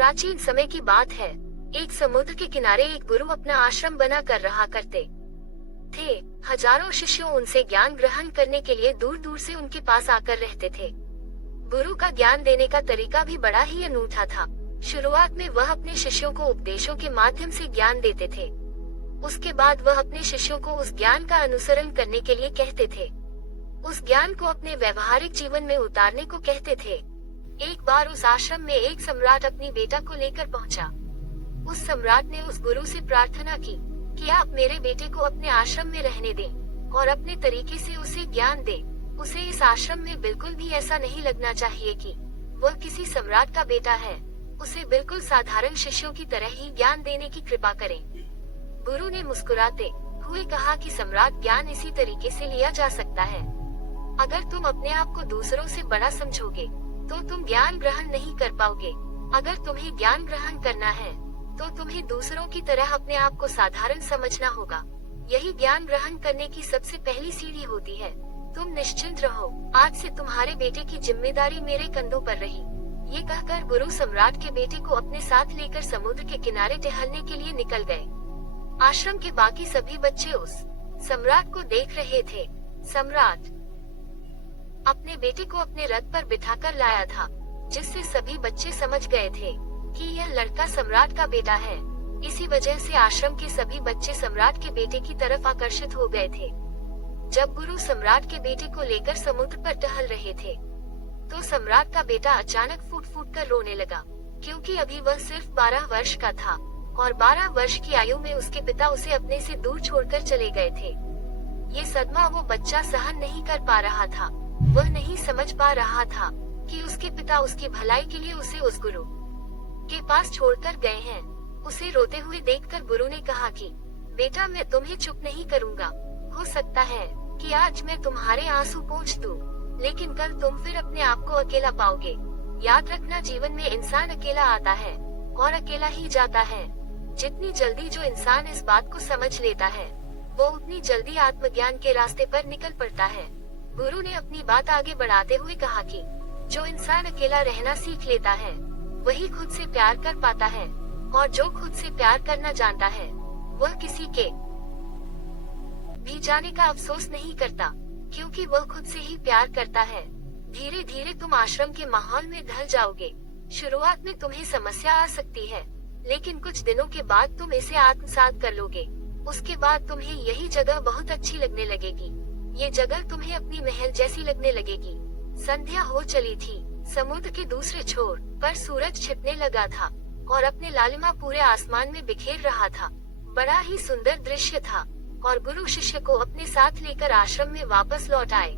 प्राचीन समय की बात है। एक समुद्र के किनारे एक गुरु अपना आश्रम बना कर रहा करते थे। हजारों शिष्यों उनसे ज्ञान ग्रहण करने के लिए दूर दूर से उनके पास आकर रहते थे। गुरु का ज्ञान देने का तरीका भी बड़ा ही अनूठा था। शुरुआत में वह अपने शिष्यों को उपदेशों के माध्यम से ज्ञान देते थे। उसके बाद वह अपने शिष्यों को उस ज्ञान का अनुसरण करने के लिए कहते थे, उस ज्ञान को अपने व्यवहारिक जीवन में उतारने को कहते थे। एक बार उस आश्रम में एक सम्राट अपनी बेटा को लेकर पहुंचा। उस सम्राट ने उस गुरु से प्रार्थना की कि आप मेरे बेटे को अपने आश्रम में रहने दें और अपने तरीके से उसे ज्ञान दें। उसे इस आश्रम में बिल्कुल भी ऐसा नहीं लगना चाहिए कि वह किसी सम्राट का बेटा है। उसे बिल्कुल साधारण शिष्यों की तरह ही ज्ञान देने की कृपा करें। गुरु ने मुस्कुराते हुए कहा कि सम्राट, ज्ञान इसी तरीके से लिया जा सकता है। अगर तुम अपने आप को दूसरों से बड़ा समझोगे तो तुम ज्ञान ग्रहण नहीं कर पाओगे। अगर तुम्हें ज्ञान ग्रहण करना है तो तुम्हें दूसरों की तरह अपने आप को साधारण समझना होगा। यही ज्ञान ग्रहण करने की सबसे पहली सीढ़ी होती है। तुम निश्चिंत रहो, आज से तुम्हारे बेटे की जिम्मेदारी मेरे कंधों पर रही। ये कहकर गुरु सम्राट के बेटे को अपने साथ लेकर समुद्र के किनारे टहलने के लिए निकल गए। आश्रम के बाकी सभी बच्चे उस सम्राट को देख रहे थे। सम्राट अपने बेटे को अपने रथ पर बिठाकर लाया था, जिससे सभी बच्चे समझ गए थे कि यह लड़का सम्राट का बेटा है। इसी वजह से आश्रम के सभी बच्चे सम्राट के बेटे की तरफ आकर्षित हो गए थे। जब गुरु सम्राट के बेटे को लेकर समुद्र पर टहल रहे थे तो सम्राट का बेटा अचानक फूट फूट कर रोने लगा, क्योंकि अभी वह सिर्फ 12 वर्ष का था और 12 वर्ष की आयु में उसके पिता उसे अपने से दूर छोड़कर चले गए थे। ये सदमा वो बच्चा सहन नहीं कर पा रहा था। वह नहीं समझ पा रहा था कि उसके पिता उसकी भलाई के लिए उसे उस गुरु के पास छोड़कर गए हैं। उसे रोते हुए देखकर गुरु ने कहा कि बेटा, मैं तुम्हें चुप नहीं करूँगा। हो सकता है कि आज मैं तुम्हारे आंसू पोंछ दूं, लेकिन कल तुम फिर अपने आप को अकेला पाओगे। याद रखना, जीवन में इंसान अकेला आता है और अकेला ही जाता है। जितनी जल्दी जो इंसान इस बात को समझ लेता है, वो उतनी जल्दी आत्मज्ञान के रास्ते पर निकल पड़ता है। गुरु ने अपनी बात आगे बढ़ाते हुए कहा कि जो इंसान अकेला रहना सीख लेता है वही खुद से प्यार कर पाता है, और जो खुद से प्यार करना जानता है वह किसी के भी जाने का अफसोस नहीं करता, क्योंकि वह खुद से ही प्यार करता है। धीरे धीरे तुम आश्रम के माहौल में ढल जाओगे। शुरुआत में तुम्हें समस्या आ सकती है, लेकिन कुछ दिनों के बाद तुम इसे आत्मसात कर लोगे। उसके बाद तुम्हें यही जगह बहुत अच्छी लगने लगेगी। ये जगह तुम्हें अपनी महल जैसी लगने लगेगी। संध्या हो चली थी। समुद्र के दूसरे छोर पर सूरज छिपने लगा था और अपने लालिमा पूरे आसमान में बिखेर रहा था। बड़ा ही सुंदर दृश्य था और गुरु शिष्य को अपने साथ लेकर आश्रम में वापस लौट आए।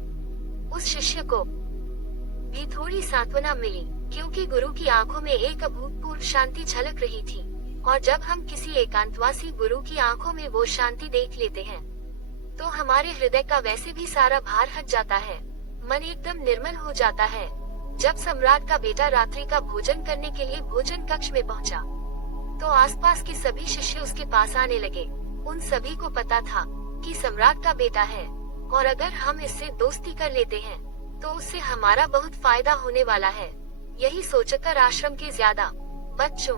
उस शिष्य को भी थोड़ी सांत्वना मिली, क्योंकि गुरु की आंखों में एक अभूतपूर्व शांति झलक रही थी। और जब हम किसी एकांतवासी गुरु की आंखों में वो शांति देख लेते हैं तो हमारे हृदय का वैसे भी सारा भार हट जाता है। मन एकदम निर्मल हो जाता है। जब सम्राट का बेटा रात्रि का भोजन करने के लिए भोजन कक्ष में पहुंचा, तो आसपास के सभी शिष्य उसके पास आने लगे। उन सभी को पता था कि सम्राट का बेटा है और अगर हम इससे दोस्ती कर लेते हैं तो उससे हमारा बहुत फायदा होने वाला है। यही सोचकर आश्रम के ज्यादा बच्चों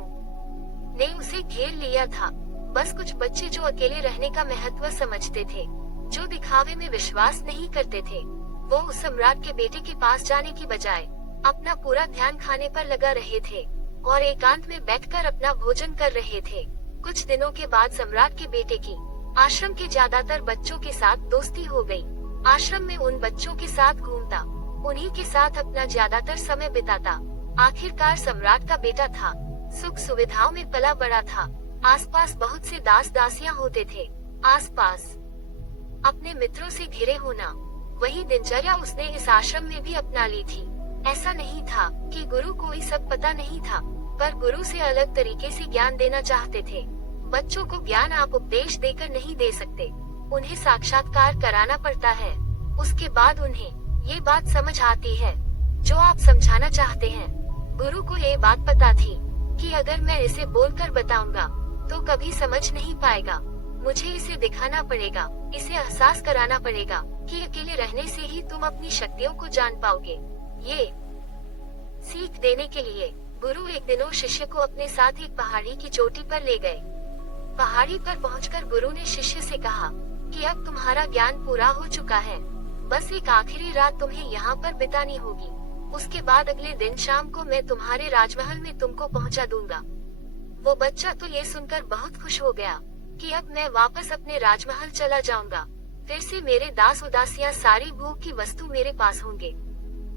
ने उसे घेर लिया था। बस कुछ बच्चे जो अकेले रहने का महत्व समझते थे, जो दिखावे में विश्वास नहीं करते थे, वो उस सम्राट के बेटे के पास जाने की बजाय अपना पूरा ध्यान खाने पर लगा रहे थे और एकांत में बैठकर अपना भोजन कर रहे थे। कुछ दिनों के बाद सम्राट के बेटे की आश्रम के ज्यादातर बच्चों के साथ दोस्ती हो गई। आश्रम में उन बच्चों के साथ घूमता, उन्हीं के साथ अपना ज्यादातर समय बिताता। आखिरकार सम्राट का बेटा था, सुख सुविधाओं में पला बड़ा था। आसपास बहुत से दास दासियां होते थे। आसपास अपने मित्रों से घिरे होना, वही दिनचर्या उसने इस आश्रम में भी अपना ली थी। ऐसा नहीं था कि गुरु को ये सब पता नहीं था, पर गुरु से अलग तरीके से ज्ञान देना चाहते थे। बच्चों को ज्ञान आप उपदेश देकर नहीं दे सकते, उन्हें साक्षात्कार कराना पड़ता है। उसके बाद उन्हें ये बात समझ आती है जो आप समझाना चाहते हैं। गुरु को ये बात पता थी कि अगर मैं इसे बोलकर बताऊंगा तो कभी समझ नहीं पाएगा। मुझे इसे दिखाना पड़ेगा, इसे एहसास कराना पड़ेगा कि अकेले रहने से ही तुम अपनी शक्तियों को जान पाओगे। ये सीख देने के लिए गुरु एक दिनों शिष्य को अपने साथ एक पहाड़ी की चोटी पर ले गए। पहाड़ी पर पहुंचकर गुरु ने शिष्य से कहा कि अब तुम्हारा ज्ञान पूरा हो चुका है, बस एक आखिरी रात तुम्हें यहाँ पर बितानी होगी। उसके बाद अगले दिन शाम को मैं तुम्हारे राजमहल में तुमको पहुँचा दूंगा। वो बच्चा तो ये सुनकर बहुत खुश हो गया कि अब मैं वापस अपने राजमहल चला जाऊंगा, फिर से मेरे दास उदासियां सारी भूख की वस्तु मेरे पास होंगे।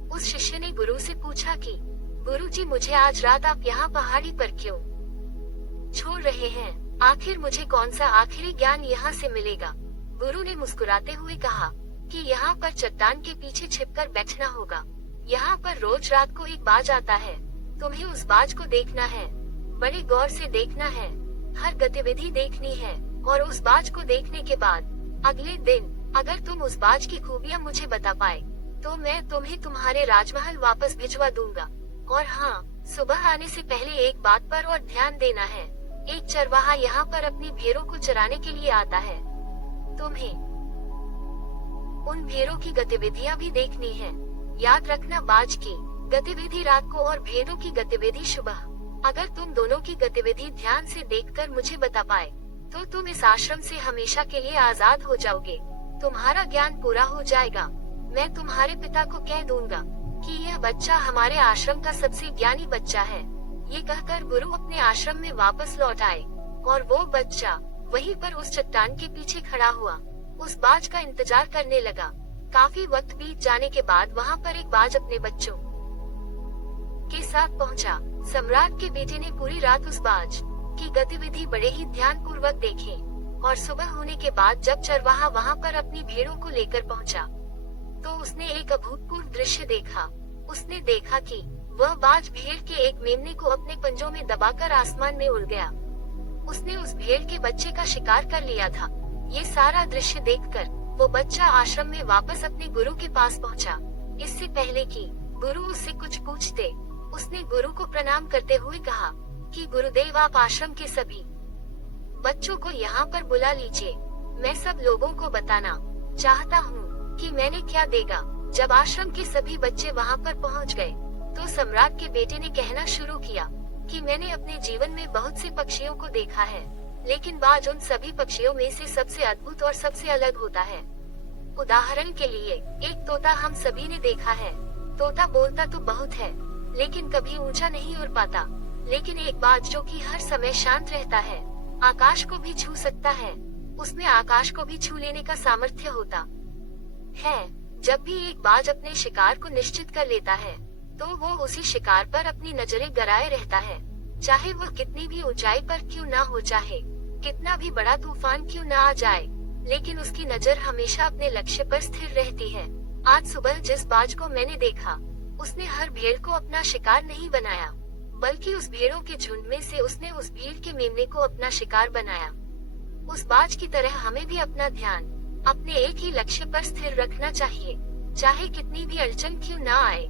उस शिष्य ने गुरु से पूछा कि गुरुजी, मुझे आज रात आप यहाँ पहाड़ी पर क्यों छोड़ रहे हैं? आखिर मुझे कौन सा आखिरी ज्ञान यहाँ से मिलेगा? गुरु ने मुस्कुराते हुए कहा कि यहाँ पर चट्टान के पीछे छिपकर बैठना होगा। यहाँ पर रोज रात को एक बाज आता है, तुम्हें उस बाज को देखना है, बड़े गौर से देखना है, हर गतिविधि देखनी है, और उस बाज को देखने के बाद अगले दिन अगर तुम उस बाज की खूबियाँ मुझे बता पाए तो मैं तुम्हें तुम्हारे राजमहल वापस भिजवा दूंगा। और हाँ, सुबह आने से पहले एक बात पर और ध्यान देना है, एक चरवाहा यहाँ पर अपनी भेड़ों को चराने के लिए आता है, तुम्हें उन भेड़ों की गतिविधियाँ भी देखनी है। याद रखना, बाज की गतिविधि रात को और भेड़ों की गतिविधि सुबह। अगर तुम दोनों की गतिविधि ध्यान से देखकर मुझे बता पाए तो तुम इस आश्रम से हमेशा के लिए आजाद हो जाओगे, तुम्हारा ज्ञान पूरा हो जाएगा। मैं तुम्हारे पिता को कह दूंगा कि यह बच्चा हमारे आश्रम का सबसे ज्ञानी बच्चा है। ये कहकर गुरु अपने आश्रम में वापस लौट आए और वो बच्चा वहीं पर उस चट्टान के पीछे खड़ा हुआ, उस बाज का इंतजार करने लगा। काफी वक्त बीत जाने के बाद वहाँ पर एक बाज अपने बच्चों के साथ पहुँचा। सम्राट के बेटे ने पूरी रात उस बाज की गतिविधि बड़े ही ध्यान पूर्वक देखे और सुबह होने के बाद जब चरवाहा वहाँ पर अपनी भेड़ों को लेकर पहुँचा तो उसने एक अभूतपूर्व दृश्य देखा। उसने देखा कि वह बाज भेड़ के एक मेमने को अपने पंजों में दबाकर आसमान में उड़ गया। उसने उस भेड़ के बच्चे का शिकार कर लिया था। ये सारा दृश्य देखकर वो बच्चा आश्रम में वापस अपने गुरु के पास पहुंचा। इससे पहले कि गुरु उससे कुछ पूछते, उसने गुरु को प्रणाम करते हुए कहा कि गुरुदेव, आप आश्रम के सभी बच्चों को यहाँ पर बुला लीजिए। मैं सब लोगों को बताना चाहता हूँ कि मैंने क्या देखा। जब आश्रम के सभी बच्चे वहाँ पर पहुँच गए तो सम्राट के बेटे ने कहना शुरू किया कि मैंने अपने जीवन में बहुत से पक्षियों को देखा है, लेकिन बाज उन सभी पक्षियों में से सबसे अद्भुत और सबसे अलग होता है। उदाहरण के लिए एक तोता हम सभी ने देखा है। तोता बोलता तो बहुत है लेकिन कभी ऊंचा नहीं उड़ पाता, लेकिन एक बाज जो कि हर समय शांत रहता है, आकाश को भी छू सकता है। उसमें आकाश को भी छू लेने का सामर्थ्य होता है। जब भी एक बाज अपने शिकार को निश्चित कर लेता है तो वो उसी शिकार पर अपनी नजरें गड़ाए रहता है, चाहे वह कितनी भी ऊंचाई पर क्यों ना हो, चाहे कितना भी बड़ा तूफान क्यों ना आ जाए, लेकिन उसकी नजर हमेशा अपने लक्ष्य पर स्थिर रहती है। आज सुबह जिस बाज को मैंने देखा उसने हर भेड़ को अपना शिकार नहीं बनाया, बल्कि उस भेड़ों के झुंड में से उसने उस भीड़ के मेमने को अपना शिकार बनाया। उस बाज की तरह हमें भी अपना ध्यान अपने एक ही लक्ष्य पर स्थिर रखना चाहिए, चाहे कितनी भी अड़चन क्यों ना आए।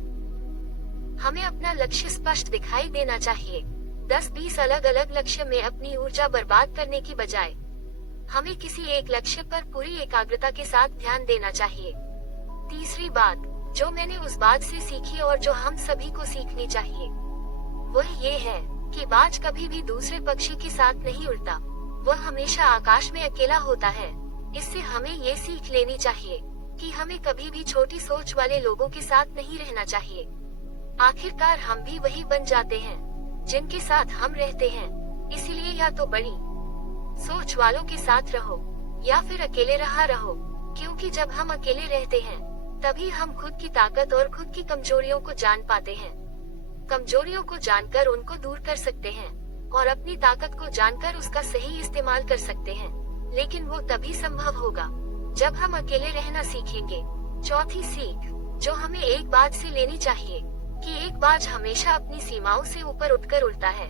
हमें अपना लक्ष्य स्पष्ट दिखाई देना चाहिए। 10-20 अलग अलग लक्ष्य में अपनी ऊर्जा बर्बाद करने की बजाय हमें किसी एक लक्ष्य पर पूरी एकाग्रता के साथ ध्यान देना चाहिए। तीसरी बात जो मैंने उस बाज से सीखी और जो हम सभी को सीखनी चाहिए वह ये है कि बाज कभी भी दूसरे पक्षी के साथ नहीं उड़ता, वह हमेशा आकाश में अकेला होता है। इससे हमें ये सीख लेनी चाहिए कि हमें कभी भी छोटी सोच वाले लोगों के साथ नहीं रहना चाहिए। आखिरकार हम भी वही बन जाते हैं जिनके साथ हम रहते हैं। इसीलिए या तो बड़ी सोच वालों के साथ रहो या फिर अकेले रहा रहो, क्योंकि जब हम अकेले रहते हैं तभी हम खुद की ताकत और खुद की कमजोरियों को जान पाते हैं। कमजोरियों को जानकर उनको दूर कर सकते हैं और अपनी ताकत को जानकर उसका सही इस्तेमाल कर सकते हैं, लेकिन वो तभी संभव होगा जब हम अकेले रहना सीखेंगे। चौथी सीख जो हमें एक बाज से लेनी चाहिए कि एक बाज हमेशा अपनी सीमाओं से ऊपर उठकर उड़ता है।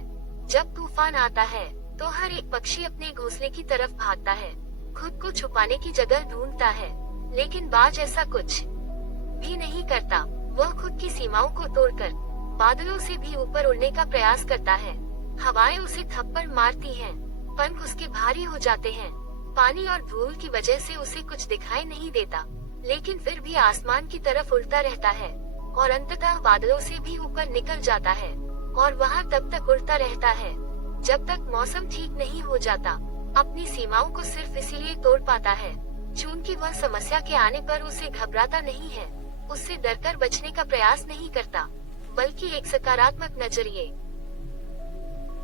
जब तूफान आता है तो हर एक पक्षी अपने घोंसले की तरफ भागता है, खुद को छुपाने की जगह ढूंढता है, लेकिन बाज ऐसा कुछ भी नहीं करता। वह खुद की सीमाओं को तोड़कर बादलों से भी ऊपर उड़ने का प्रयास करता है। हवाएं उसे थप्पड़ मारती हैं, पंख उसके भारी हो जाते हैं, पानी और धूल की वजह से उसे कुछ दिखाई नहीं देता, लेकिन फिर भी आसमान की तरफ उड़ता रहता है और अंततः बादलों से भी ऊपर निकल जाता है और वहाँ तब तक उड़ता रहता है जब तक मौसम ठीक नहीं हो जाता। अपनी सीमाओं को सिर्फ इसीलिए तोड़ पाता है क्योंकि वह समस्या के आने पर उसे घबराता नहीं है, उससे डरकर बचने का प्रयास नहीं करता, बल्कि एक सकारात्मक नजरिए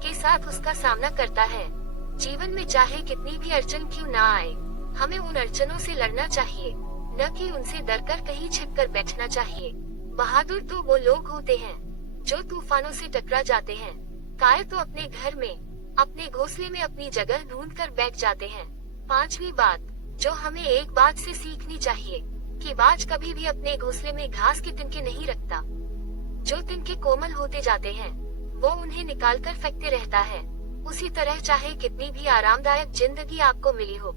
के साथ उसका सामना करता है। जीवन में चाहे कितनी भी अड़चन क्यों ना आए, हमें उन अड़चनों से लड़ना चाहिए, न कि उनसे डरकर कहीं छिपकर बैठना चाहिए। बहादुर तो वो लोग होते हैं जो तूफानों से टकरा जाते हैं, कायर तो अपने घर में, अपने घोंसले में अपनी जगह ढूंढ कर बैठ जाते हैं। पांचवी बात जो हमें एक बात से सीखनी चाहिए कि बाज कभी भी अपने घोंसले में घास के तिनके नहीं रखता। जो तिनके कोमल होते जाते हैं वो उन्हें निकालकर फेंकते रहता है। उसी तरह चाहे कितनी भी आरामदायक जिंदगी आपको मिली हो,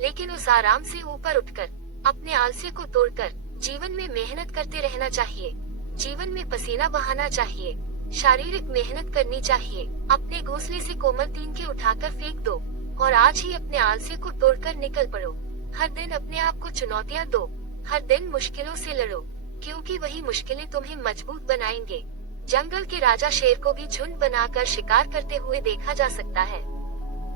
लेकिन उस आराम से ऊपर उठकर अपने आलस्य को तोड़कर जीवन में मेहनत करते रहना चाहिए। जीवन में पसीना बहाना चाहिए, शारीरिक मेहनत करनी चाहिए। अपने घोंसले से कोमल तिनके उठाकर फेंक दो और आज ही अपने आलस्य को तोड़कर निकल पड़ो। हर दिन अपने आप को चुनौतियाँ दो, हर दिन मुश्किलों से लड़ो, क्योंकि वही मुश्किलें तुम्हें मजबूत बनाएंगे। जंगल के राजा शेर को भी झुंड बनाकर शिकार करते हुए देखा जा सकता है,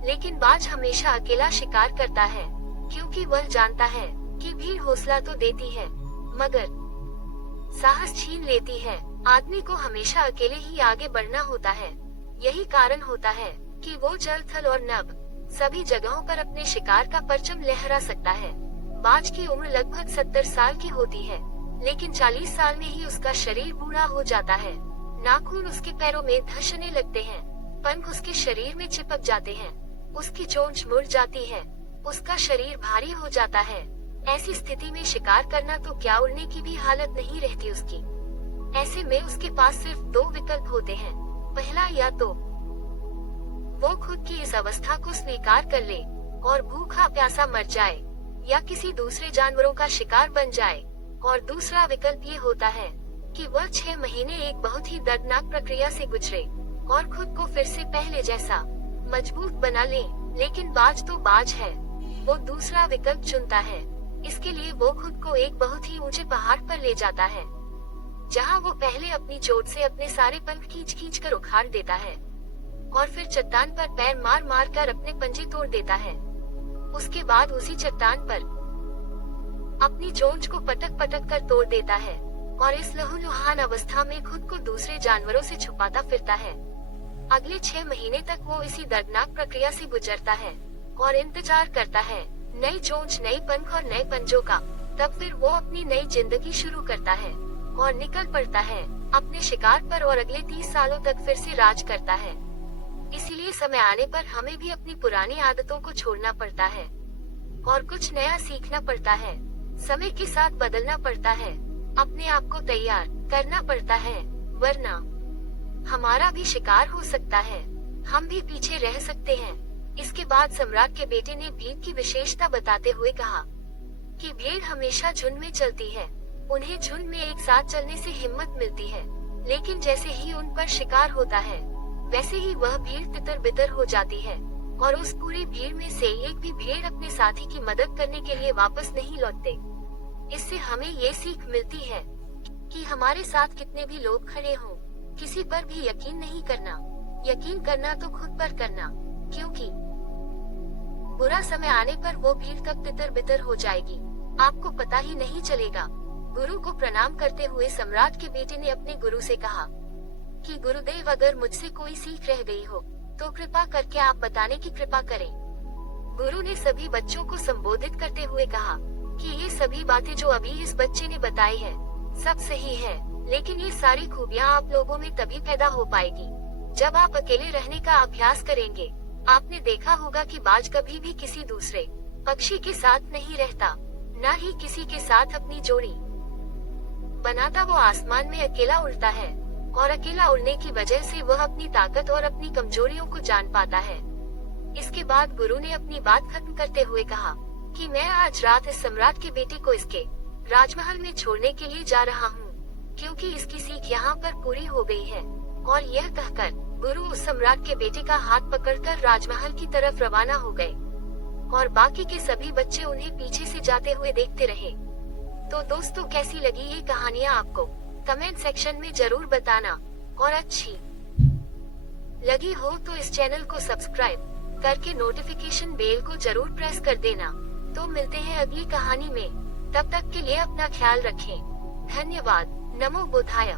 लेकिन बाज हमेशा अकेला शिकार करता है, क्योंकि वह जानता है कि भीड़ हौसला तो देती है मगर साहस छीन लेती है। आदमी को हमेशा अकेले ही आगे बढ़ना होता है। यही कारण होता है कि वो जल, थल और नभ सभी जगहों पर अपने शिकार का परचम लहरा सकता है। बाज की उम्र लगभग 70 साल की होती है, लेकिन 40 साल में ही उसका शरीर बूढ़ा हो जाता है। नाखून उसके पैरों में धंसने लगते हैं, पंख उसके शरीर में चिपक जाते हैं, उसकी चोंच मुड़ जाती है, उसका शरीर भारी हो जाता है। ऐसी स्थिति में शिकार करना तो क्या, उड़ने की भी हालत नहीं रहती उसकी। ऐसे में उसके पास सिर्फ दो विकल्प होते हैं। पहला, या तो वो खुद की इस अवस्था को स्वीकार कर ले और भूखा प्यासा मर जाए, या किसी दूसरे जानवरों का शिकार बन जाए। और दूसरा विकल्प ये होता है कि वह 6 महीने एक बहुत ही दर्दनाक प्रक्रिया से गुजरे और खुद को फिर से पहले जैसा मजबूत बना ले। लेकिन बाज तो बाज है, वो दूसरा विकल्प चुनता है। इसके लिए वो खुद को एक बहुत ही ऊंचे पहाड़ पर ले जाता है, जहाँ वो पहले अपनी चोट से अपने सारे पंख खींच खींच कर उखाड़ देता है और फिर चट्टान पर पैर मार मार कर अपने पंजे तोड़ देता है। उसके बाद उसी चट्टान पर अपनी चोंच को पटक पटक कर तोड़ देता है और इस लहूलुहान अवस्था में खुद को दूसरे जानवरों से छुपाता फिरता है। अगले 6 महीने तक वो इसी दर्दनाक प्रक्रिया से गुजरता है और इंतजार करता है नई चोंच, नई पंख और नए पंजों का। तब फिर वो अपनी नई जिंदगी शुरू करता है और निकल पड़ता है अपने शिकार पर और अगले 30 सालों तक फिर से राज करता है। इसीलिए समय आने पर हमें भी अपनी पुरानी आदतों को छोड़ना पड़ता है और कुछ नया सीखना पड़ता है। समय के साथ बदलना पड़ता है, अपने आप को तैयार करना पड़ता है, वरना हमारा भी शिकार हो सकता है, हम भी पीछे रह सकते हैं। इसके बाद सम्राट के बेटे ने भीड़ की विशेषता बताते हुए कहा कि भेड़ हमेशा झुंड में चलती है, उन्हें झुंड में एक साथ चलने से हिम्मत मिलती है, लेकिन जैसे ही उन पर शिकार होता है वैसे ही वह भीड़ तितर बितर हो जाती है और उस पूरी भीड़ में से एक भी भेड़ अपने साथी की मदद करने के लिए वापस नहीं लौटते। इससे हमें ये सीख मिलती है कि हमारे साथ कितने भी लोग खड़े हों, किसी पर भी यकीन नहीं करना। यकीन करना तो खुद पर करना, क्योंकि बुरा समय आने पर वो भीड़ कब तितर बितर हो जाएगी आपको पता ही नहीं चलेगा। गुरु को प्रणाम करते हुए सम्राट के बेटे ने अपने गुरु से कहा कि गुरुदेव, अगर मुझसे कोई सीख रह गई हो तो कृपा करके आप बताने की कृपा करें। गुरु ने सभी बच्चों को संबोधित करते हुए कहा कि ये सभी बातें जो अभी इस बच्चे ने बताई है सब सही है, लेकिन ये सारी खूबियाँ आप लोगों में तभी पैदा हो पाएगी जब आप अकेले रहने का अभ्यास करेंगे। आपने देखा होगा कि बाज कभी भी किसी दूसरे पक्षी के साथ नहीं रहता, न ही किसी के साथ अपनी जोड़ी बनाता। वो आसमान में अकेला उड़ता है और अकेला उड़ने की वजह से वह अपनी ताकत और अपनी कमजोरियों को जान पाता है। इसके बाद गुरु ने अपनी बात खत्म करते हुए कहा कि मैं आज रात इस सम्राट के बेटे को इसके राजमहल में छोड़ने के लिए जा रहा हूँ, क्योंकि इसकी सीख यहाँ पर पूरी हो गई है। और यह कहकर गुरु उस सम्राट के बेटे का हाथ पकड़कर राजमहल की तरफ रवाना हो गए और बाकी के सभी बच्चे उन्हें पीछे से जाते हुए देखते रहे। तो दोस्तों, कैसी लगी ये कहानियाँ आपको? कमेंट सेक्शन में जरूर बताना और अच्छी लगी हो तो इस चैनल को सब्सक्राइब करके नोटिफिकेशन बेल को जरूर प्रेस कर देना। तो मिलते हैं अगली कहानी में, तब तक के लिए अपना ख्याल रखें। धन्यवाद। नमो बुद्धाय।